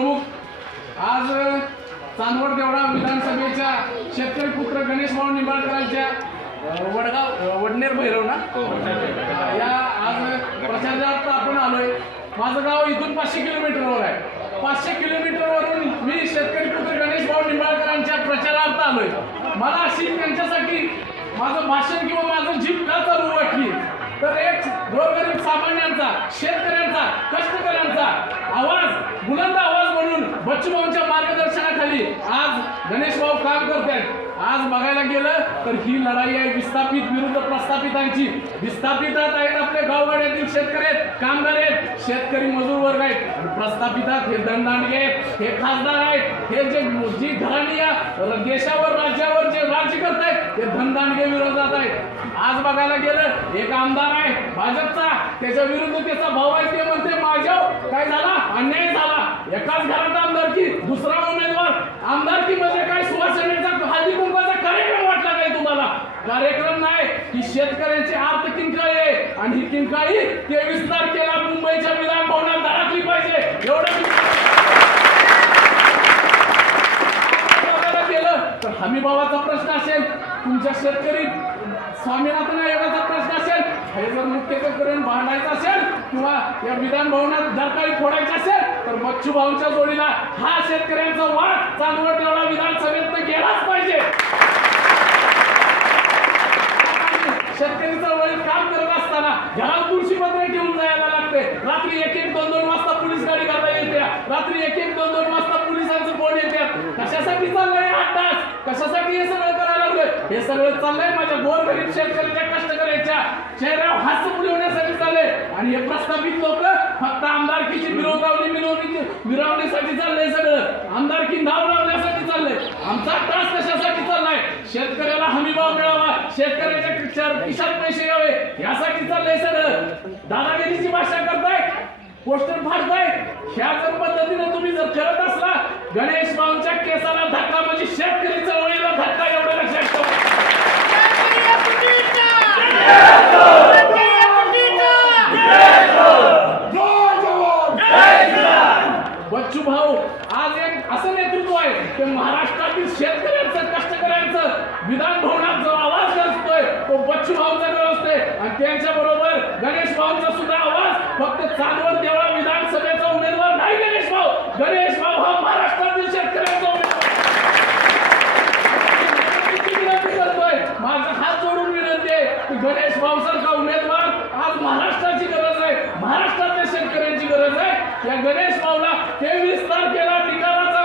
प्रमुख आज चांदवड देवळा विधानसभेच्या शेतकरी पुत्र गणेश भाऊ निंबाळकरांच्या वडगाव वडनेर भैरव ना? अ, या आज प्रचारार्थ आपण आलोय. माझं गाव इथून पाचशे किलोमीटरवर आहे. पाचशे किलोमीटरवरून मी शेतकरी पुत्र गणेश भाऊ निंबाळकरांच्या प्रचारार्थ आलोय. मला अशी त्यांच्यासाठी माझं भाषण किंवा माझं जीप का चालू वाटली? तर एक गोरगरीब सामान्यांचा शेतकऱ्यांचा कष्टकऱ्यांचा आवाज बुलंद बच्चूभाऊंच्या मार्गदर्शनाखाली आज गणेश भाऊ काम करतायत. आज बघायला गेलं तर ही लढाई आहे विस्थापित विरुद्ध प्रस्थापितांची. विस्थापितात आहेत आपले गावगाड्यातील शेतकरी आहेत कामगार आहेत शेतकरी मजूर वर्ग आहेत. प्रस्थापितात हे दंडांडगे आहेत हे खासदार आहेत हे जे जी घराणी या देशावर राज्यावर जे राज्य करतायत ते धनदांडगे विरोधात आहेत. आज बघायला गेलं एक आमदार आहे भाजपचा त्याच्या विरुद्ध त्याचा भाऊ आहे ते म्हणते माझ्या काय झाला? अन्याय झाला. एकाच घरात की दुसरा उमेदवार. आमदारकी म्हणजे काय सुवासनेचा हल्दी कुंकाचा कार्यक्रम वाटला काय तुम्हाला? कार्यक्रम नाही. ही शेतकऱ्यांची आर्थ किंकाळी आहे. आणि ही किंकाळी तेवीस तारखेला मुंबईच्या विधान भवनात धडकली पाहिजे. एवढं तर हमी भावाचा प्रश्न असेल तुमच्या शेतकरी स्वामीनाथन आयोगाचा प्रश्न असेल हे जर मुख्यत्वेकरून भांडायचं असेल किंवा या विधान भवनात जर काही फोडायचं असेल तर मच्छू भाऊच्या जोडीला हा शेतकऱ्यांचा वाद चांदवड तेवढा विधानसभेत गेलाच पाहिजे. शेतकऱ्यांचा वडील काम करत असताना घरात तुळशी पत्र घेऊन जायला लागते. रात्री एक एक दोन दोन वाजता पोलीस गाडी करता येते रात्री एक एक दोन दोन वाजता पोलिसांचं फोन येतात कशासाठी चाललंय आठ तास कशासाठी हे सगळं करायला लागलोय? हे सगळं चाललंय माझ्या गोर गरीब शेतकऱ्याच्या करायच्या. चेहऱ्यावर हास्य फुलवण्यासाठी चाललंय. आणि हे प्रस्थापित लोक फक्त आमदारकीची मिरवतावली मिरवणीची मिरवण्यासाठी चाललंय सगळं. आमदारकी नाव लावण्यासाठी चाललंय. आमचा त्रास कशासाठी चाललाय? शेतकऱ्याला हमी भाव मिळावा शेतकऱ्याच्या खिशात- खिशात पैसे यावे यासाठी चाललंय सगळं. दादागिरीची भाषा करताय पोस्टर फाडताय. ह्या जर पद्धतीने तुम्ही जर करत असला गणेश भाऊंच्या केसाला धक्का म्हणजे शेतकरी बच्चू भाऊ आज एक असं नेतृत्व आहे की महाराष्ट्रातील शेतकऱ्यांचं कष्टकऱ्यांचं विधान भवनात जो आवाज असतोय तो बच्चू भाऊचा असतोय आणि त्यांच्या बरोबर गणेश भाऊचा सुद्धा आवाज फक्त चांदवड देवळा विधानसभेचा उमेदवार नाही गणेश भाऊ. गणेश भाऊ हा महाराष्ट्रातील शेतकऱ्यांचा उमेदवार माझा हात जोडून विनंती आहे की गणेश भाऊ सारखा उमेदवार आज महाराष्ट्राची गरज महाराष्ट्रातल्या शेतकऱ्यांची गरज आहे. या गणेश माऊला तेवीस तारखेला निकालाचा